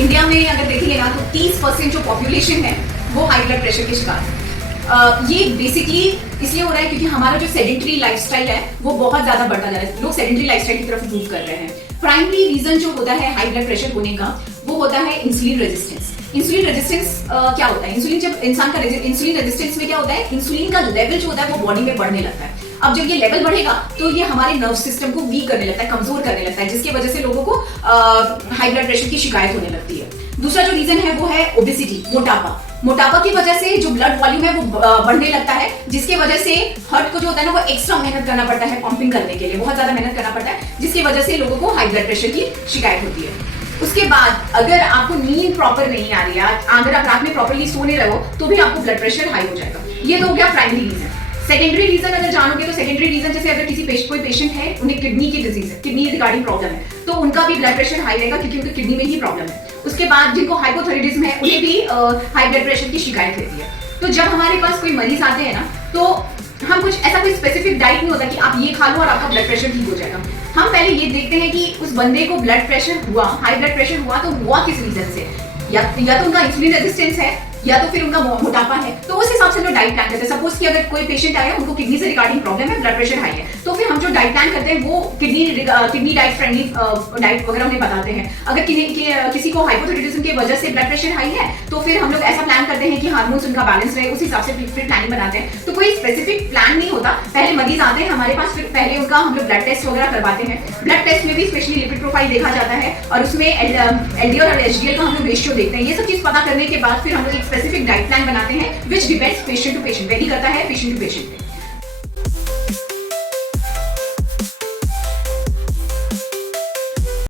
India में अगर देखेंगे ना तो 30% जो पॉपुलेशन है वो हाई ब्लड प्रेशर के शिकार है। ये बेसिकली इसलिए हो रहा है क्योंकि हमारा जो सेडेंटरी लाइफस्टाइल है वो बहुत ज्यादा बढ़ता जा रहा है। लोग सेडेंटरी लाइफस्टाइल की तरफ मूव कर रहे हैं। प्राइमरी रीजन जो होता है हाई ब्लड प्रेशर होने का वो होता है इंसुलिन रेजिस्टेंस। इंसुलिन रेजिस्टेंस क्या होता है? इंसुलिन जब इंसान का इंसुलिन रेजिस्टेंस में क्या होता है, इंसुलिन का लेवल जो होता है वो बॉडी में बढ़ने लगता है। अब जब ये लेवल बढ़ेगा तो ये हमारे नर्व सिस्टम को वीक करने लगता है, कमजोर करने लगता है, जिसकी वजह से लोगों को हाई ब्लड प्रेशर की शिकायत होने लगती है। दूसरा जो रीजन है वो है ओबेसिटी, मोटापा। मोटापा की वजह से जो ब्लड वॉल्यूम है वो बढ़ने लगता है, जिसकी वजह से हार्ट को जो होता है ना वो एक्स्ट्रा मेहनत करना पड़ता है पंपिंग करने के लिए, बहुत ज्यादा मेहनत करना पड़ता है, जिसकी वजह से लोगों को हाई ब्लड प्रेशर की शिकायत होती है। उसके बाद अगर आपको नींद प्रॉपर नहीं आ रही है, अगर आप रात में प्रॉपरली सो नहीं रहे हो तो भी आपको ब्लड प्रेशर हाई हो जाएगा। ये तो हो गया प्राइमरी रीजन। सेकेंडरी रीजन अगर जानोगे तो सेकेंडरी रीजन जैसे अगर कोई पेशेंट है, उन्हें किडनी की डिजीज है, किडनी रिगार्डिंग प्रॉब्लम है, तो उनका भी ब्लड प्रेशर हाई रहेगा क्योंकि उनकी किडनी में ही प्रॉब्लम है। उसके बाद जिनको हाइपोथायराइडिज्म है उन्हें भी हाई ब्लड प्रेशर की शिकायत रहती है। तो जब हमारे पास कोई मरीज आते हैं ना तो हम कुछ ऐसा कोई स्पेसिफिक डाइट नहीं होता कि आप ये खा लो और आपका ब्लड प्रेशर ठीक हो जाएगा। हम पहले ये देखते हैं कि उस बंदे को ब्लड प्रेशर हुआ, हाई ब्लड प्रेशर हुआ तो हुआ किस रीजन से, या तो उनका इंसुलिन रेजिस्टेंस है या तो फिर उनका मोटापा है। तो उस हिसाब से हम डाइट प्लान करते हैं। सपोज कि अगर कोई पेशेंट आया, उनको किडनी से रिगार्डिंग प्रॉब्लम है, ब्लड प्रेशर हाई है, तो फिर हम जो डाइट प्लान करते हैं वो किडनी डाइट फ्रेंडली डाइट वगैरह उन्हें बताते हैं। अगर किसी को हाइपोथायराइडिज्म की वजह से ब्लड प्रेशर हाई है तो फिर हम लोग ऐसा प्लान करते हैं कि हार्मोन्स उनका बैलेंस रहे, उस हिसाब से फिर प्लानिंग बनाते हैं। तो कोई स्पेसिफिक प्लान नहीं होता। पहले मरीज आते हैं हमारे पास, फिर पहले उनका हम लोग ब्लड टेस्ट वगैरह करवाते हैं। ब्लड टेस्ट में भी स्पेशली लिपिड प्रोफाइल देखा जाता है और उसमें एलडीएल और एचडीएल का हम लोग रेशियो देखते हैं। ये सब चीज पता करने के बाद फिर हम लोग एक स्पेसिफिक डाइट प्लान बनाते हैं, which depends patient to patient, vary करता है पेशेंट टू पेशेंट।